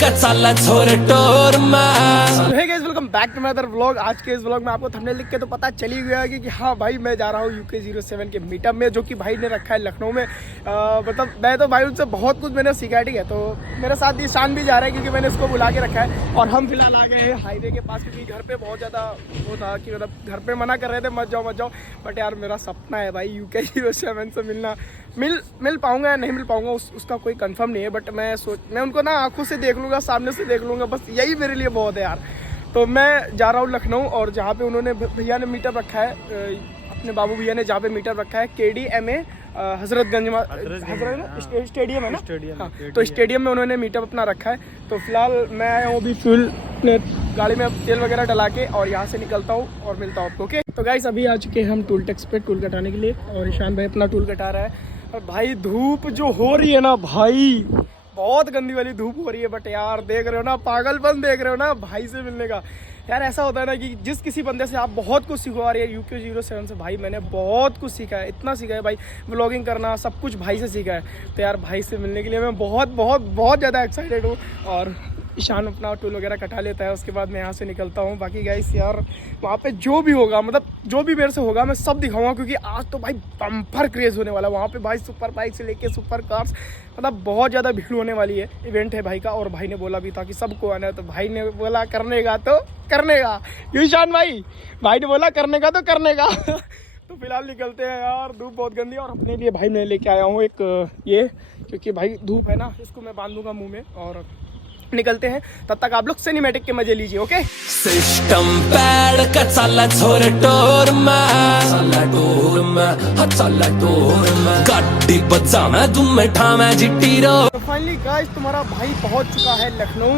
का चालला झोर टोर हे guys, welcome back to my other vlog. आज के इस व्लॉग में आपको थंबनेल लिख के तो पता चल ही गया है कि हाँ भाई, मैं जा रहा हूँ UK07 के मीटअप में, जो कि भाई ने रखा है लखनऊ में। मतलब मैं तो भाई उनसे बहुत कुछ मैंने सीखा है, ठीक है। तो मेरे साथ ईशान भी जा रहा है क्योंकि मैंने इसको बुला के रखा है। और हम फिलहाल आ गए हैं हाईवे के पास, क्योंकि घर पे बहुत ज़्यादा वो था कि मतलब घर पे मना कर रहे थे मत जाओ। बट यार मेरा सपना है भाई UK07 से मिलना। मिल पाऊंगा या नहीं मिल पाऊंगा उसका कोई कंफर्म नहीं है। बट मैं उनको ना आंखों से देख लूँगा, सामने से देख लूँगा, बस यही मेरे लिए बहुत है यार। तो मैं जा रहा हूँ लखनऊ, और जहाँ पे उन्होंने भैया ने मीटअप रखा है, अपने बाबू भैया ने जहाँ पे मीटअप रखा है KDMA हजरतगंज स्टेडियम है ना। हाँ, तो स्टेडियम में उन्होंने मीटअप अपना रखा है। तो फिलहाल मैं आया हूँ अभी फ्यूल अपने गाड़ी में तेल वगैरह डला के, और यहाँ से निकलता हूँ और मिलता हूँ आपको। ओके, तो गाइस अभी आ चुके हैं हम टूल टैक्स पे टूल कटाने के लिए, और ईशान भाई अपना टूल कटा रहा है। और भाई धूप जो हो रही है ना भाई, बहुत गंदी वाली धूप हो रही है। बट यार देख रहे हो ना, पागलपन देख रहे हो ना भाई से मिलने का। यार ऐसा होता है ना कि जिस किसी बंदे से आप बहुत कुछ सीखो। आ रही है UK07 से भाई मैंने बहुत कुछ सीखा है, इतना सीखा है भाई, व्लॉगिंग करना सब कुछ भाई से सीखा है। तो यार भाई से मिलने के लिए मैं बहुत ज़्यादा एक्साइटेड हूँ। और ईशान अपना टूल वगैरह कटा लेता है, उसके बाद मैं यहाँ से निकलता हूँ। बाकी गाइस यार वहाँ पे जो भी होगा, मतलब जो भी मेरे से होगा मैं सब दिखाऊंगा, क्योंकि आज तो भाई बम्पर क्रेज़ होने वाला है वहाँ पे भाई। सुपर बाइक से लेके सुपर कार्स, मतलब बहुत ज़्यादा भीड़ होने वाली है। इवेंट है भाई का, और भाई ने बोला भी था कि सबको आना है। तो भाई ने बोला करने का तो करने का, ईशान भाई ने बोला करने का तो करने का। तो फिलहाल निकलते हैं यार, धूप बहुत गंदी है। और अपने लिए भाई मैं लेके आया हूँ एक ये, क्योंकि भाई धूप है ना, इसको मैं बांध दूंगा मुँह में, और निकलते हैं। तब तक आप लोग सिनेमैटिक के मजे लीजिए। ओके, सिस्टम पैड का चालला झोर टोर गाड़ी बजा मैं तुम बैठा मैं जिट्टी रो। तो फाइनली गाइस तुम्हारा भाई पहुंच चुका है लखनऊ।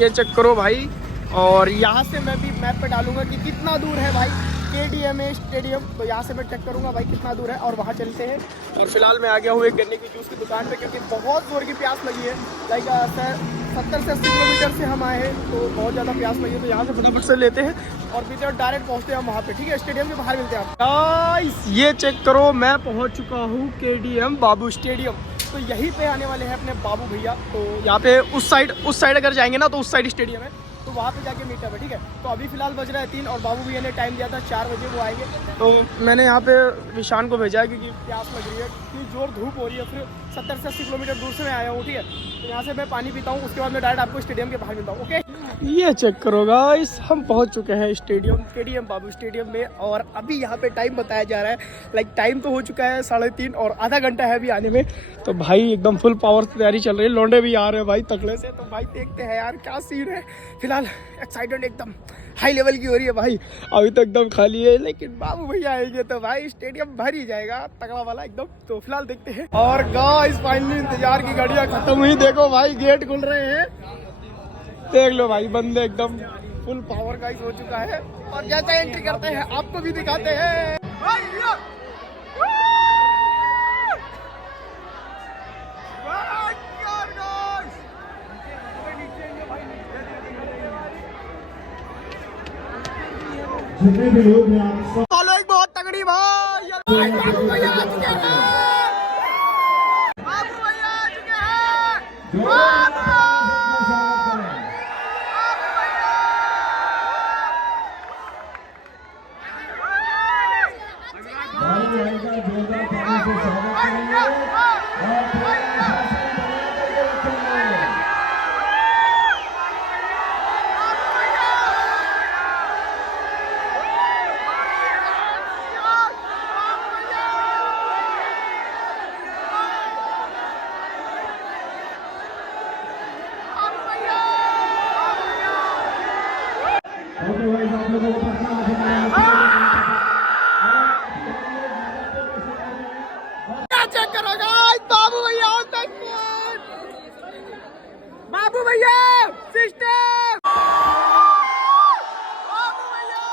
ये चेक करो भाई, और यहाँ से मैं भी मैप पे डालूंगा कि कितना दूर है भाई KDMA स्टेडियम। तो यहाँ से मैं चेक करूँगा भाई कितना दूर है, और वहाँ चलते हैं। और फिलहाल मैं आ गया हूँ एक गन्ने की जूस की दुकान पे, क्योंकि बहुत जोर की प्यास लगी है। लाइक 70 से 80 किलोमीटर से हम आए हैं, तो बहुत ज़्यादा प्यास लगी है। तो यहाँ से फटाफट से लेते हैं और पीछे डायरेक्ट पहुँचते हैं हम वहाँ पे, ठीक है। स्टेडियम के बाहर मिलते हैं आप गाइस। ये चेक करो, मैं पहुँच चुका हूँ KDM बाबू स्टेडियम। तो यहीं पे आने वाले हैं अपने बाबू भैया। तो यहाँ पे उस साइड अगर जाएंगे ना, तो उस साइड स्टेडियम है, तो वहाँ पे जाके मीटअप है, ठीक है। तो अभी फिलहाल बज रहा है 3, और बाबू भैया ने टाइम दिया था 4 बजे वो आएंगे। तो मैंने यहाँ पे ईशान को भेजा है, क्योंकि प्यास लग रही है, इतनी जोर धूप हो रही है। फिर 70 से 80 किलोमीटर दूर से मैं आया हूँ, ठीक है। तो यहाँ से मैं पानी पीता हूँ, उसके बाद मैं डायरेक्ट आपको स्टेडियम के बाहर मिलता हूँ। ओके, ये चेक करो गाइस, हम पहुँच चुके हैं स्टेडियम KDM बाबू स्टेडियम में। और अभी यहाँ पे टाइम बताया जा रहा है, लाइक टाइम तो हो चुका है 3:30, और आधा घंटा है अभी आने में। तो भाई एकदम फुल पावर से तैयारी चल रही है, लौंडे भी आ रहे हैं भाई तकड़े से। तो भाई देखते हैं यार क्या सीन है। फिलहाल एक्साइटेड एकदम हाई लेवल की हो रही है भाई। अभी तो एकदम खाली है, लेकिन बाबू भैया आएंगे तो भाई स्टेडियम भर ही जाएगा, तगड़ा वाला एकदम। तो फिलहाल देखते हैं। और गाइस फाइनली इंतजार की घड़ियां खत्म हुई, देखो भाई गेट खुल रहे हैं, देख लो भाई, बंदे एकदम फुल पावर गाइस हो चुका है। और जैसा एंट्री करते हैं आपको भी दिखाते हैं। जितने भी लोग हैं आप सब फॉलोइंग बहुत तगड़ी भाई। बाबू भैया आ चुके हैं, बाबू भैया आ चुके हैं, बाबू चेक करो गाइस, बाबू भैया ऑन द स्पॉट, बाबू भैया सिस्टम, बाबू भैया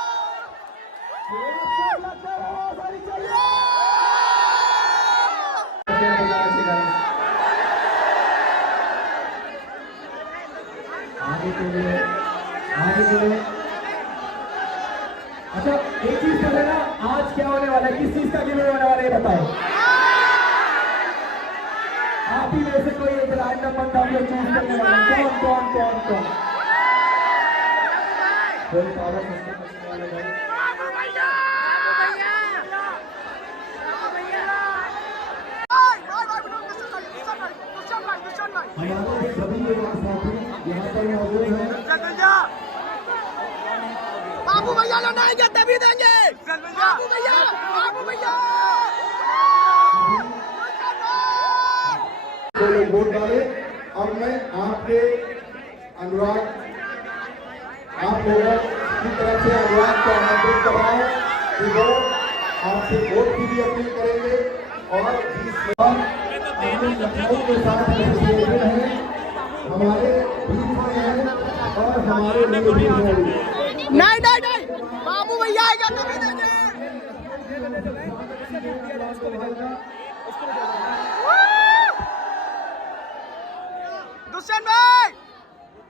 अच्छा, एक चीज पता है ना, आज क्या होने वाला है, किस चीज का गिवे होने वाला है, ये बताओ। आप ही में से कोई एक रैंडम बंदा हम लोग चूज करने वाले हैं। कौन? कोई पावर सिस्टम बचने वाला है? हमारे सभी युवा साथी यहाँ पर मौजूद हैं। बाबू भैया लौटाएंगे तभी देंगे। बाबू भैया तो लोग वोट डाले। अब मैं आपके अनुराग आप लोगों की तरफ से अनुराग को आमंत्रित कर रहा हूं कि वो आपसे वोट की भी अपील करेंगे और अपने लखनऊ के साथ एसोसिएटेड हैं, हमारे बीच में हैं और हमारे लिए भी हैं। नहीं बाबू भैया आएगा तभी देंगे।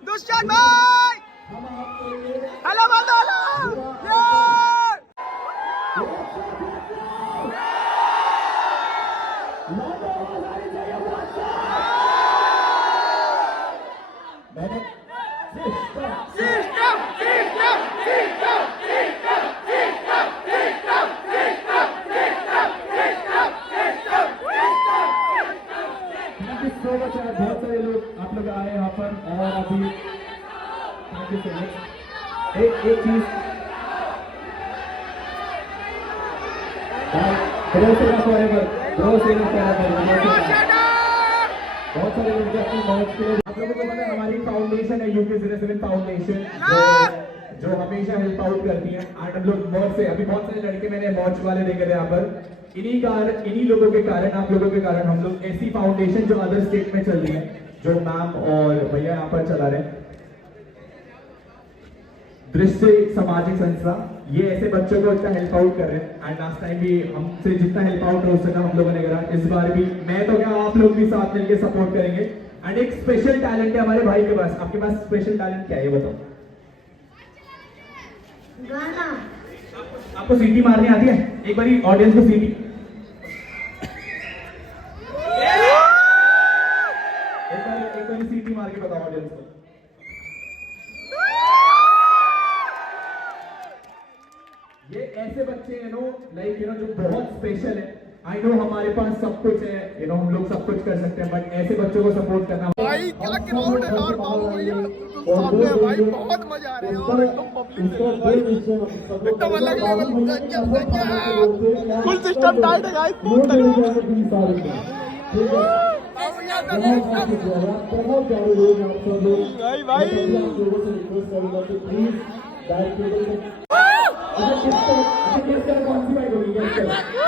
दुष्यंत भाई हेलो बोल दो बहुत सारे लोग आप लोग आए यहाँ पर और अभी थैंक यू सो मच। एक चीज बहुत सारे लोग जो अपनी मदद के लिए आप लोगों को पता है हमारी फाउंडेशन है UK07 फाउंडेशन जो हमेशा हेल्प आउट करती है। एंड हम लोग मौज से अभी बहुत सारे लड़के मैंने मौज वाले देखे थे यहाँ पर। इन्हीं लोगों के कारण आप लोगों के कारण हम लोग ऐसी फाउंडेशन जो अदर स्टेट में चल रही है, जो मैम और भैया यहाँ पर चला रहे हैं, दृश्य सामाजिक संस्था, ये ऐसे बच्चों को इतना हेल्प आउट कर रहे हैं। एंड लास्ट टाइम भी हमसे जितना हेल्प आउट हो सका हम लोगों ने करा। इस बार भी मैं तो क्या आप लोग भी साथ मिलकर सपोर्ट करेंगे। एंड एक स्पेशल टैलेंट है हमारे भाई के पास। आपके पास स्पेशल टैलेंट क्या है ये बताओ? गाना। आपको सीटी मारनी आती है? एक बारी ऑडियंस को सीटी एक बारी सीटी मार के बताओ ऑडियंस को। ये ऐसे बच्चे हैं नो लाइक जो बहुत स्पेशल है। आई नो हमारे पास सब कुछ है, हम लोग सब कुछ कर सकते हैं, बट ऐसे बच्चों को सपोर्ट करना भाई क्या क्राउड है यार। बाबू भैया सामने है भाई, बहुत मजा आ रहा है यार। एकदम पब्लिक एकदम अलग लेवल फुल सिस्टम टाइट है गाइस। बहुत तगड़ा भाई कौन सी बाइक होगी? Let's go!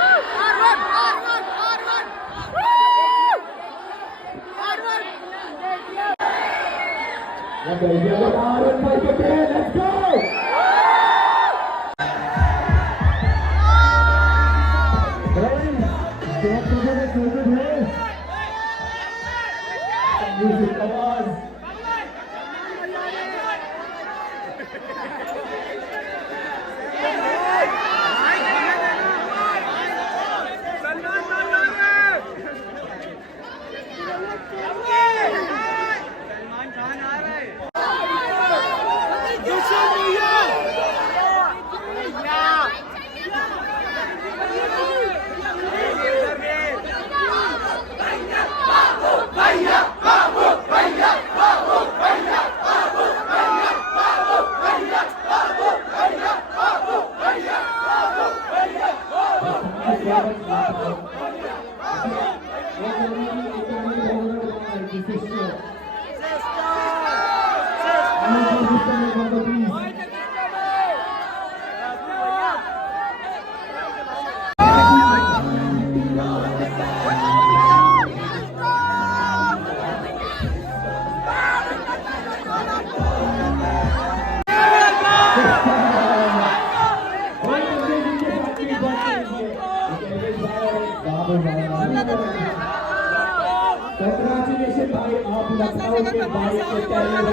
Congratulations भाई, आप लखनऊ के बाइक के टैलेंट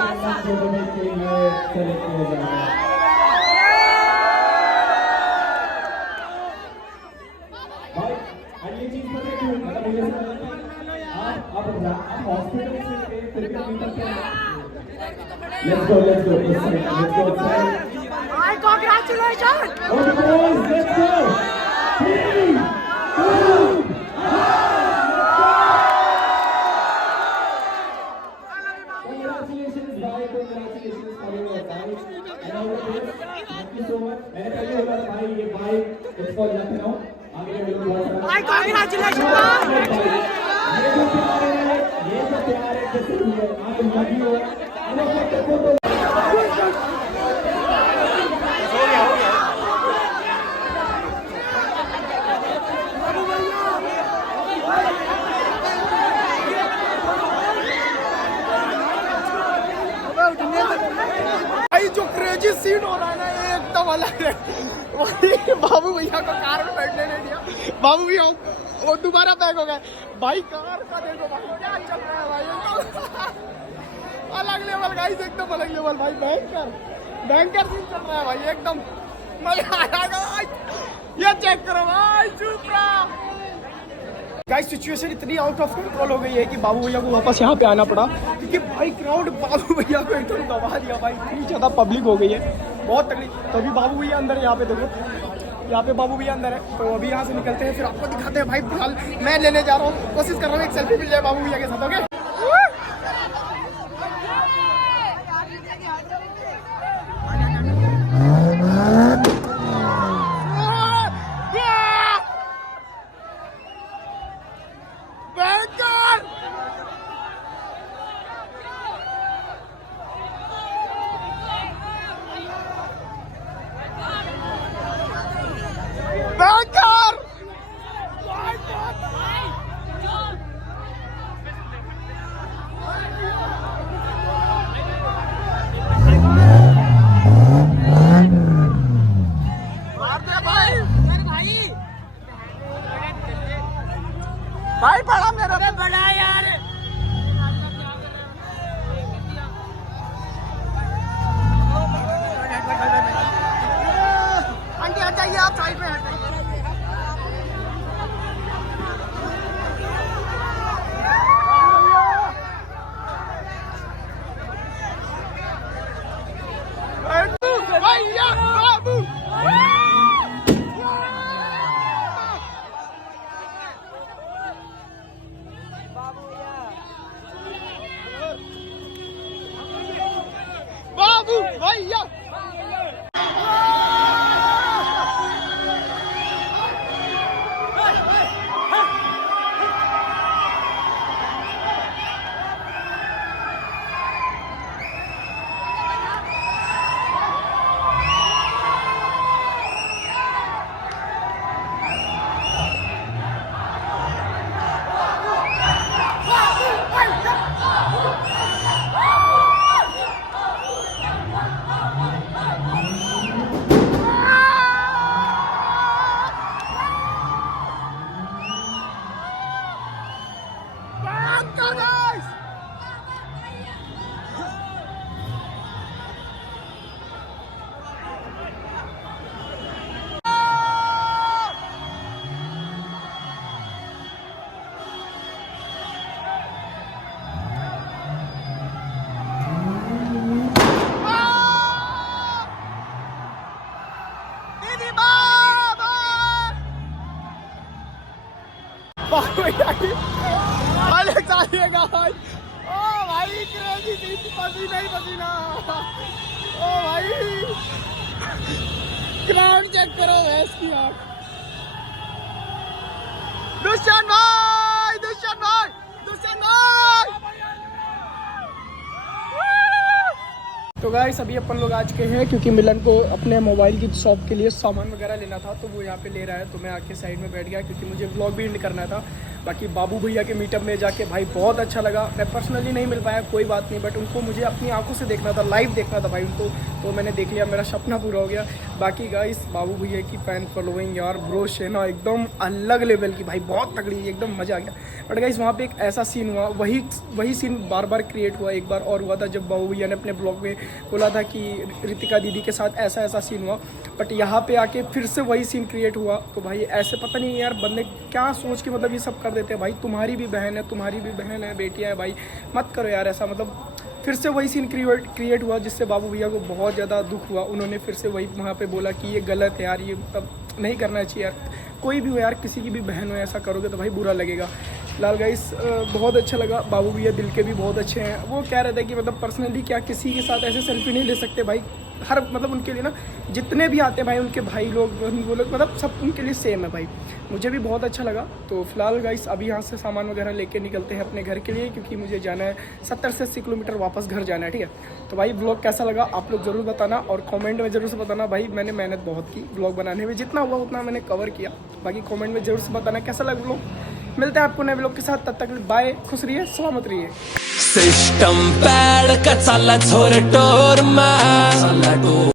टूर्नामेंट के लिए सेलेक्ट किए जा रहे हैं। भाई ये चीज पता है क्यों? मतलब आप hospital Let's go. Let's go outside. Congratulations! Okay, boys, let's go. 3, 2, congratulations, bhai. Congratulations for your wife. And all of this. Thank you so much. मैंने पहले बोला था भाई ये bike it's for Lucknow. आगे भी लोग बहुत सारा. Congratulations! ये तो प्यार है जैसे भी है. I love you. अरे फोटो फोटो. भाई जो क्रेजी सीन हो रहा है ना ये एकदम अलग है। वही बाबू भैया को कार में बैठने नहीं दिया, बाबू भैया वो दोबारा पैक हो गए। भाई कार का देखो भाई क्या चल रहा है भाई, अलग लेवल गाइस, एकदम अलग लेवल भाई। बैंकर सीन चल रहा है भाई, एकदम मजा आएगा भाई। ये चेक करो भाई, सुपरा गाइस। सिचुएशन इतनी आउट ऑफ कंट्रोल हो गई है कि बाबू भैया को वापस यहाँ पे आना पड़ा, क्योंकि भाई क्राउड बाबू भैया को एकदम दबा दिया भाई। इतनी ज़्यादा पब्लिक हो गई है, बहुत तकलीफ। तो अभी बाबू भैया अंदर है, यहाँ पे देखो, यहाँ पे बाबू भैया अंदर है। तो अभी यहाँ से निकलते हैं, फिर आपको दिखाते हैं भाई। फिलहाल मैं लेने जा रहा हूँ, कोशिश कर रहा हूँ एक सेल्फी मिल जाए बाबू भैया के साथ। ओके भाई बड़ा मेरा बड़ा यार। आंटी हट जाइए, आप साइड में हट जाइए। भैया बाबू बाबू भैया। अलेक्स आइएगा भाई। ओ भाई क्रेजी थी, पसीना ही पसीना। ओ भाई क्राउड चेक करो भैंस की आँख। दुष्यंत भाई, दुष्यंत भाई, दुष्यंत भाई। तो गाइस अभी अपन लोग आ चुके हैं, क्योंकि मिलन को अपने मोबाइल की शॉप के लिए सामान वगैरह लेना था, तो वो यहाँ पे ले रहा है। तो मैं आके साइड में बैठ गया, क्योंकि मुझे व्लॉग भी एंड करना था। बाकी बाबू भैया के मीटअप में जाके भाई बहुत अच्छा लगा। मैं पर्सनली नहीं मिल पाया, कोई बात नहीं, बट उनको मुझे अपनी आंखों से देखना था, लाइव देखना था भाई उनको। तो मैंने देख लिया, मेरा सपना पूरा हो गया। बाकी गाइस बाबू भैया की फैन फॉलोइंग यार ब्रो शेना एकदम अलग लेवल की भाई, बहुत तगड़ी, एकदम मज़ा आ गया। बट गाइस वहाँ पे एक ऐसा सीन हुआ, वही सीन बार बार क्रिएट हुआ। एक बार और हुआ था जब बाबू भैया ने अपने ब्लॉग में बोला था कि रितिका दीदी के साथ ऐसा सीन हुआ, बट यहाँ पे आके फिर से वही सीन क्रिएट हुआ। तो भाई ऐसे पता नहीं यार बंदे क्या सोच के मतलब ये सब कर देते हैं भाई, तुम्हारी भी बहन है, तुम्हारी भी बहन है, बेटियाँ हैं भाई, मत करो यार ऐसा। मतलब फिर से वही सीन क्रिएट हुआ जिससे बाबू भैया को बहुत ज़्यादा दुख हुआ। उन्होंने फिर से वही वहाँ पे बोला कि ये गलत है यार, ये मतलब नहीं करना चाहिए यार, कोई भी हो यार, किसी की भी बहन हो ऐसा करोगे तो भाई बुरा लगेगा। फिलहाल गाइस बहुत अच्छा लगा, बाबू भैया दिल के भी बहुत अच्छे हैं। वो कह रहे थे कि मतलब पर्सनली क्या किसी के साथ ऐसे सेल्फी नहीं ले सकते भाई, हर मतलब उनके लिए ना जितने भी आते हैं भाई, उनके भाई लोग वो लोग मतलब सब उनके लिए सेम है भाई। मुझे भी बहुत अच्छा लगा। तो फिलहाल गाइस अभी यहाँ से सामान वगैरह लेके निकलते हैं अपने घर के लिए, क्योंकि मुझे जाना है 70 से 80 किलोमीटर वापस घर जाना है, ठीक है। तो भाई व्लॉग कैसा लगा आप लोग ज़रूर बताना, और कमेंट में ज़रूर से बताना भाई, मैंने मेहनत बहुत की व्लॉग बनाने में, जितना हुआ उतना मैंने कवर किया। बाकी कमेंट में ज़रूर से बताना कैसा लगा व्लॉग। मिलते हैं आपको नए व्लॉग के साथ, तब तक बाय, खुश रहिए, सलामत रहिए। सिस्टम पॅड का चालला झोरटोर मा